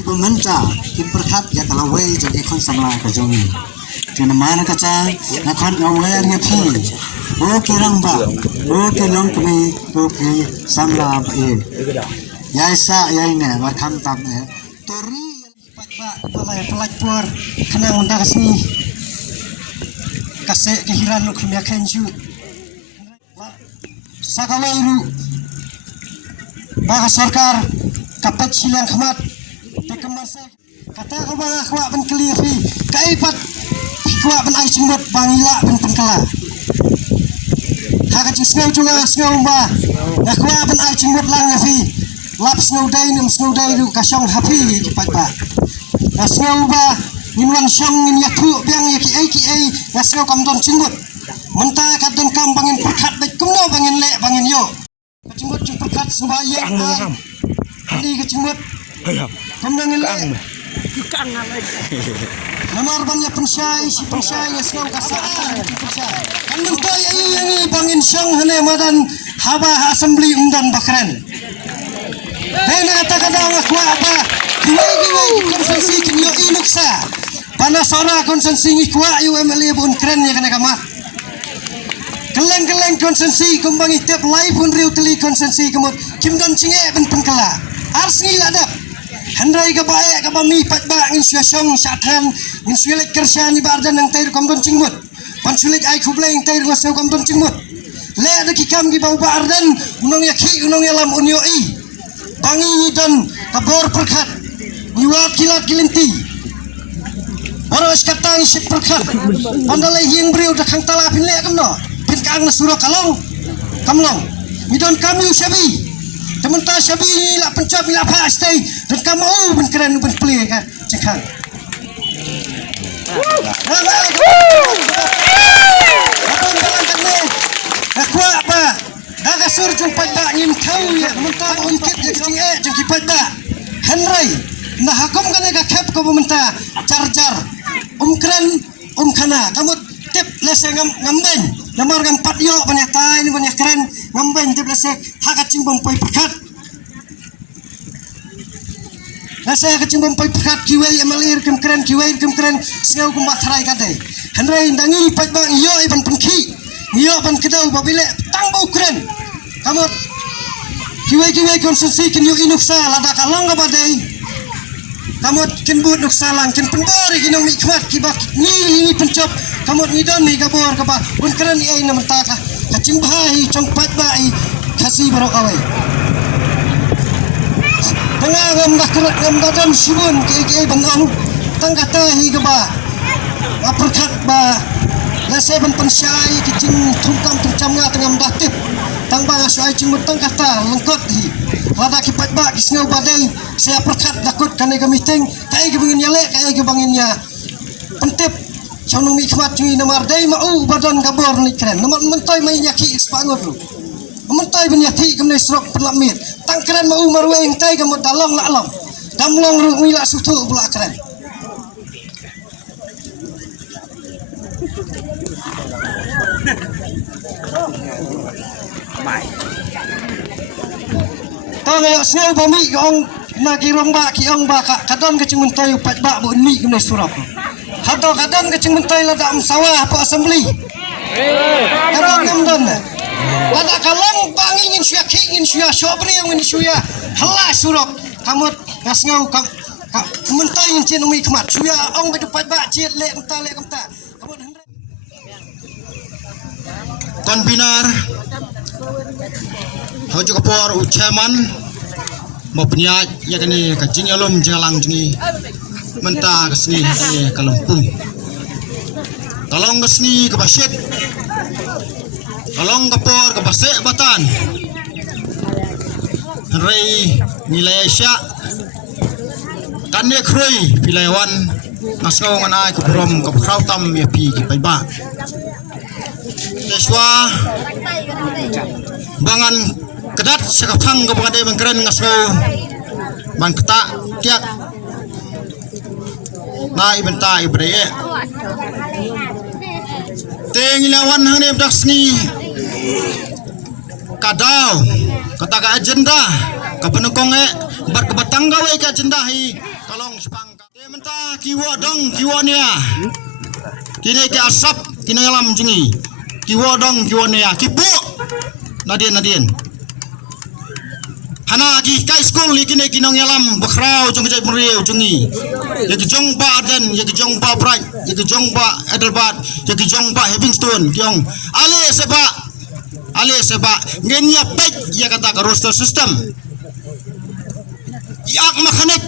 Kipumenca, kiperkat ya kalawai jadi kon samla kajongi. Kena mana kaca, nakon ngawai ria pi. O kirang ba, o kirang kami, o ki samla ba e. Yai sa yai ne, wakam tam ne. Tori palai palai puar, kena undak sini. Kasih kehiran lu kemia kenju. Sakawai lu, baga sarkar kapat silang khamat. Kata kau bang aku akan clear fi, kaipat aku akan icing buat bangila dan pengkala. Hak cing snow juga snow ba, aku akan icing buat lang fi, lap snow day lu kasong happy kipat ba. Snow ba, minuan song in yaku biang yaki ai, snow kamdon cingbut. Mentah kadon kam bangin perkat baik kumno bangin le bangin yo. Kecimbut cing perkat sembayang ba, ini kecimbut. Kamdang le. Namar banyak pensai, si pensai snow kasaan pensai. Kandung toy ayu yang bangin song hane madan haba assembly undan bakran. Dena kata kadang aku apa? Kiwai konsensi kinyo inuksa. Panasara konsensi ngikwa yu MLA pun keren ya kena kamat. Keleng konsensi kumbangi tiap live pun riu teli konsensi kemut kimdon cinge ben pengkala. Ars ngiladap. Handai ke baik ke bami patba ngin suya song syatan ngin suya lek kerja ni bardan yang tair kamdon cingmut pansulik ai kublai yang tair ngasau kamdon cingmut le ada kikam gi bau bardan unong yaki unong yalam unyoi bangi ni don kabor perkat niwat kilat kilinti oros katang sip perkat pandalai hiang beriu dakang talapin le kamno pin kang nasuro kalong kamlong midon kami usabi tementah sabi la pencap la pastai dan kamu ben keren ben play kan cekang aku apa dah sur jumpa dak ngim kau ya mentah ungkit ya kecing jengki pada Henry nah hakum kan ga kep ko mentah charger keren kana kamu tip lese ngamben namar ngam patyo banyak tai ni banyak keren ngamben tip lese hak cing bompoi perkat lese cing bompoi perkat kiwai amalir keren kiwai keren sengau kumbat harai kate Henry dangi pat bang yo iban penki yo ban kedau babile tangbau keren kamu kiwai konsensi kin yo inuksa lada kalong ga badai kamu kin but nuksalang kin pendori kinong mikmat kibak ni pencop kamu ngidon ni gabor kapa pun keren ai na mentaka kacing bahai cong pat bai kasih barok awai tengah ngam dadam sibun ke banong tang kata hi gaba aperkat ba lase ban pensai kicing tungkam tuncam nga tengam datip tang bang asai cingmut tang kata lengkot hi lada kipat ba kisngau badai saya perkat dakut kane ga meeting kai ga bangin yale kai ga bangin ya pentip chonung mikmat cui namar dai mau badan gabor ni keren namar mentoy mai nyaki ispangur lu mentoy benyati kemne strok perlamit tang keren mau marweng tai ga modalong lalong damlong ru ngila sutu pula keren tang ayo sel bami ong na kirong ba kiong ba kadon ke cing mentoy pat ba bu ni kemne surap hato kadon ke cing mentoy lada am sawah po assembly kadon ngamdon lada kalong bangi ngin suya ki ngin suya sobri ngin suya hala surap kamut ngasngau kam mentoy ngin cin umi kmat suya ong bedu pat ba cit le kamta kamut Tuan Binar Haji Kapor Chairman mau penyak ya kini kacing alum jalang jini mentah kesini ke Lampung tolong kesini ke Basyik tolong Kapor ke Basik Batan Henry nilai Asia Kanek Rui Pilaiwan Nasngau nganai ke Brom ke Krautam ya pi ke Paiba Deswa bangan kedat sekapang ke pengadai bangkeren ngasngau bang ketak tiak na ibenta ibreye tengilawan hang bedak sni kadau kata ka agenda kapenukong berkebatang gawe ka cendahi kalong sepangka te mentah kiwa dong kiwa nia kini ke asap kini alam jengi kiwa dong kiwa nia kipu nadien hana ki kai school kini kinong alam bakrau jong jai meriu jengi ya ki jong ba den ya ki jong ba bright ya ki jong ba edelbat ya ki jong ba Livingstone kiong ale seba ngenya pek ya kata ka roster system yak mekanik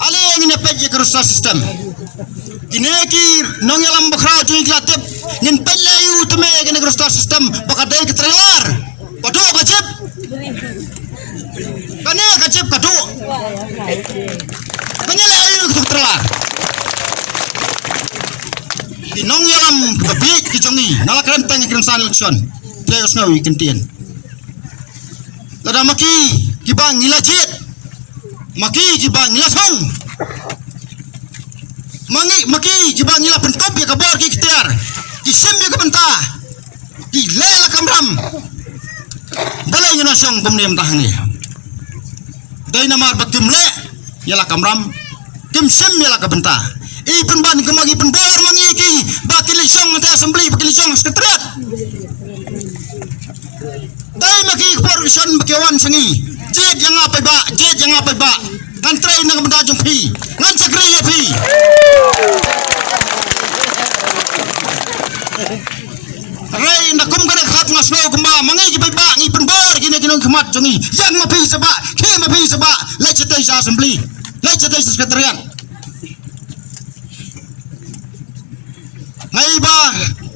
ale ngenya pek ya ka roster system kini ki nong alam bakrau jong klatip ngin pelayu teme kini roster system bakadai ke trailer kadu kacip kane kacip kadu kanyala ayu ke trailer inong yalam kebik kijongi nala kerenteng kirensan lekson players ngawi kentien lada maki kibang ngilajit maki kibang ngilasong maki kibang ngila pentop ya kabor ki kitiar kisim ya kabentah ki lela kamram balai nginasong pemniam tahani dai namar batim le yala kamram kim sim yala kabentah ipen ban kemagi penbor mangiki bakil isong ate assembly bakil isong sekretariat dai maki korupsi bakiwan sangi jet yang apa ba ngantrai nang benda jong pi ngan sakri ya pi rei nakum kana khat ngasno kumba mangi ba ngi penbor gini kinong kemat jongi yang mapi saba ke mapi saba legislative assembly legislative sekretariat ngai ba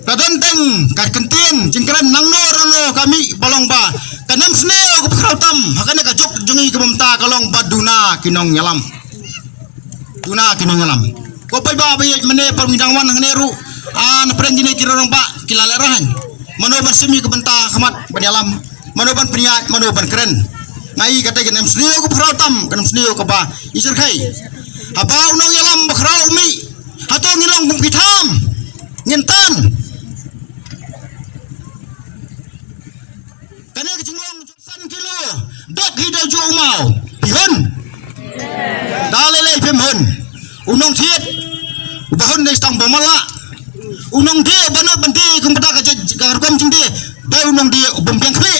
kadenteng ka kentien jingkran nangno rono kami balong ba kanam sneo ko khautam hakane ka jok jungi ke mamta kalong baduna kinong yalam duna kinong yalam ko pai ba bay mene permidang wan haneru an prendine kirong ba kilalerahan manoban semi ke benta khamat banyalam manoban priat manoban keren ngai kata kanam sneo ko khautam kanam sneo ko ba isir khai apa unong yalam bakrau umi hato ngilong kum kitam ngintan kena kecingong san kilo dok hidau ju mau pihon dalele pemhon unong thiet ubahon dei stang bomala unong dia bana bante kumpata ka kom jingde dai unong dia bombiang khle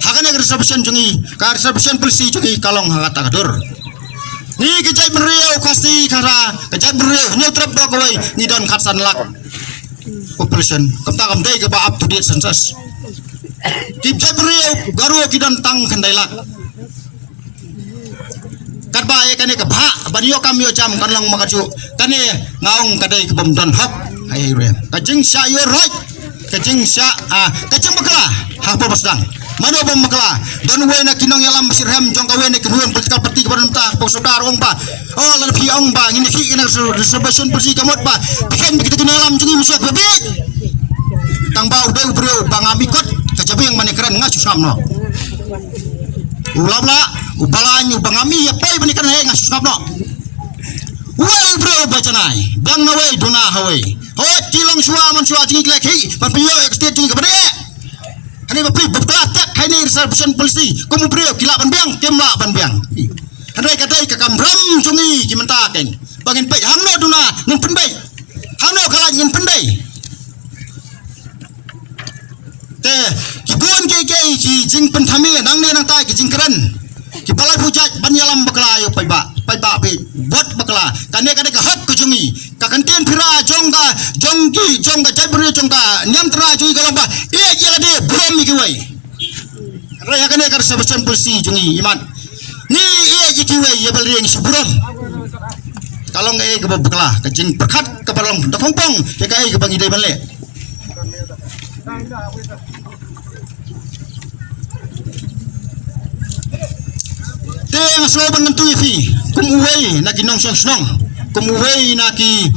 hakane reservation jungi ka reservation polisi jungi kalong hakata kadur ni kejai beriau kasi kara kejai beriau ni trap dok away ni don khatsan lak population kamta kamdai ke ba up to date census kejai beriau garu kidan tang kandai lak kadba ye kane ke bha banyo kam yo jam kanlang makaju kane ngaung kadai ke bom don hak ai re kajing sya yo right kajing sya kajing bakala ha po pasdang mano bom makala don we na kinong yalam sirham jong ka we na kinuan political party ka ta po sodar ong ba oh lan pi ong ba ngini ki na reservation polisi kamot ba bikin begitu kinalam jungi musuh babik tang ba udah bro bang amikot kajabe yang mane keren ngasu samno ulabla ubalanyu bang ami ya pai bani keren ngasu samno well bro bacanai bang na we duna hawe ho tilong suwa man suwa jingi kleki pan piyo state jingi kabade hani bapi berpelatak hai ni reservation polisi kamu beriau kila banbiang kemla banbiang handai kadai ka kamram jungi kimentaken bangin pai hangno duna nin pendai hangno kala nin pendai te kibun ke ki jing penthami nang ne nang tai ki jing keren ki balai pujat banyalam bakla yo pai ba pe bot bakla kane kane ka hak ku jungi ka kantin phira jongga jai beri jongga nyamtra jungi kalamba jela de brom mi kiwai raya kane kar reservation polisi jungi iman ni kiwai ya bal riang subrom kalong ke bakla ka jing perkhat ka balong da pongpong ke kai ke bangi dai banle teng so bangan tu fi kumuwei na kinong snong kumuwei na ki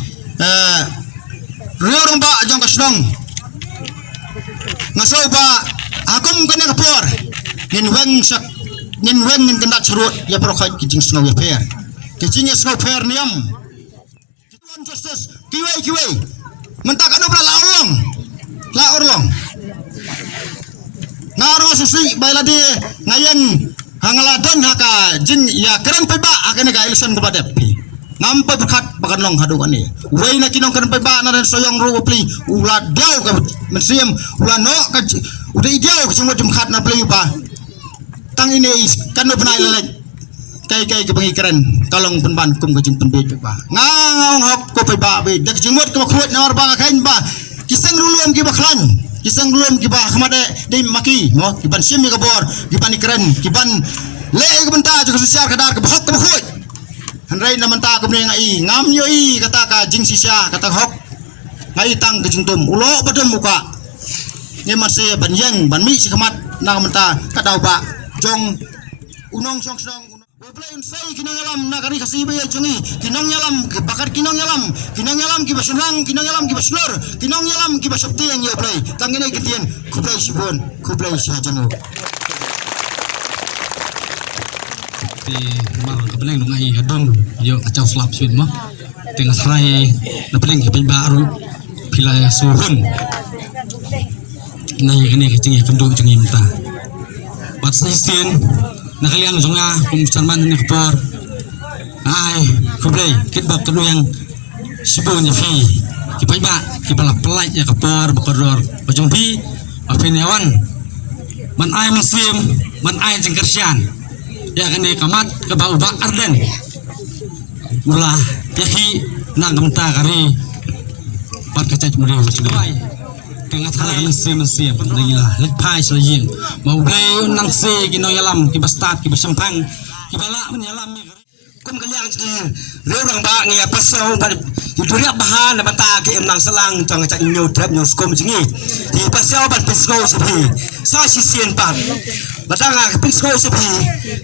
riorong ba jong ka snong ngaso ba akom kana kapor nin weng nin kena cerut ya prokai kijing snong ya fair kijing ya snong fair niam kituan justice kiwei mentak anu la orlong ngaro susi bailadi ngayan hangaladon haka jing ya keren pa ba akan ga election kepada pi ngampai berkat pakanlong hadu ani wei na kinong keren pa ba na dan soyong ru pli ula diau ka mensiam ula no ka udah ideal ka cuma jumkat na pli ba tang ini kan no benai lelek kai ke pengikiran kalong penban kum ka jing penbej ba ngangong hok ko pa ba be dak jingmot ka khruat na ba kain ba kisang ruluam ki baklan kisang ruluam ki ba khamade dei maki no kiban sim ka bor kiban ikran kiban le ka benta jo sosial kadar ka hok ka khruat hanrai na menta ka ngai ngam yo i kata ka jing sisia kata hok ngai tang ka jingtum ulo badem muka nge masih banyang banmi si khamat na menta ka dau ba jong unong song song Boleh unsai kinong yalam na kari kasi bayar jungi kinong yalam bakar kinong yalam kiba sunang kinong yalam kiba slur kinong yalam kiba sabti yang ya play tangene kitian kublai sibon kublai sajangu di mal kebeling dong ai hadong yo acau slap swin mo tengah serai na peling kibai baru pila suhun nai kene kecing ya kenduk jungi menta bat sisen nakalian sunga kumsarman ni kapor ai kublai kit bak kedu yang sibon ya fi kipai ba kipala pelai ya kapor bakodor bajung fi afiniawan man ai musim man ai jengkersian ya kene kamat ke bau ba arden mula yaki nang kamta kari pat kaca muri sugai tengah thalang mesim pendengilah lepai selayin mau blay nang se kino yalam ki bastat ki basampang ki bala menyalam kum kaliang ci reurang ba ngi pasau ba yuduria bahan na bata ki nang selang tong ca inyo trap nyo skom jingi di pasau ban pisgo sepi sa sisien pan batanga pisgo sepi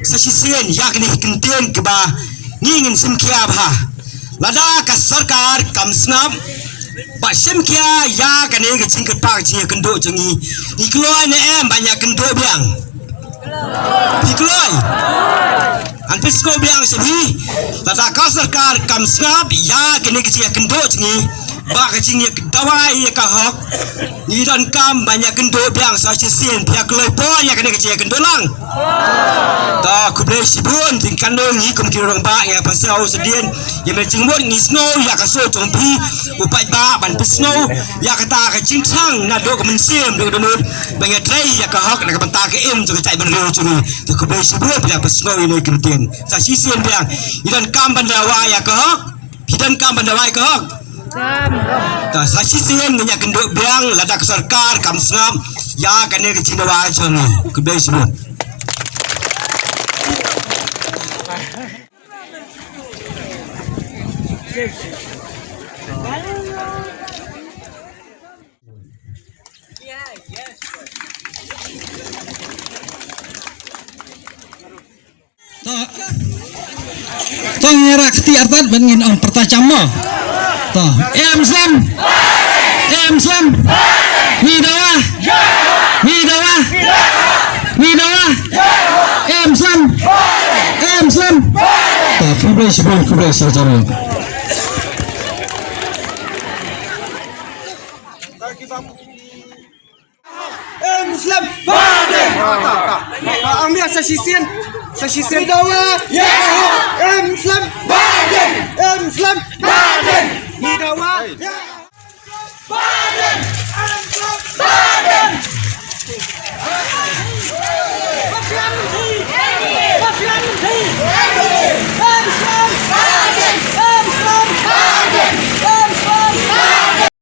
sa sisien yakni kenten ke ba ngingin simkia ba lada ka sarkar kamsnam ba simkia ya kane ke cingket pak ci kendo jingi ikloi ne em banyak kendo biang ikloi antis ko biang sebi lada ka sarkar kamsnam ya kane ke kendo jingi ba ka cingi dawai ka hok ni dan kam banyak kendo biang sa sisien pihak loi po ya kane ke kendo lang ta kublai sibun tingkan dong ni kum kirong ba ya pasau sedien ya berjingmot ni snow ya kaso tongpi upai ba ban snow ya kata ka cingtang na do ka mensim do do banyak trai ya ka hok na ka banta ka em jo ka cai ban ro chuni ta kublai sibun ya snow ni kentien sa sisien biang idan kam bandawa ya ka hok idan kam bandawa ka hok ta sa sisien nya kendo biang lada ka sarkar kam snam ya kane ka cingdawa chuni kublai sibun Tong rakti artan bengin ong pertacamo. Toh, Islam. Islam. Widawa. Widawa. Widawa. Islam. Islam. Toh, kublai saja. Muslim Baden ambil sasisian dawa ya Muslim Baden Muslim Baden dawa ya Baden Muslim Baden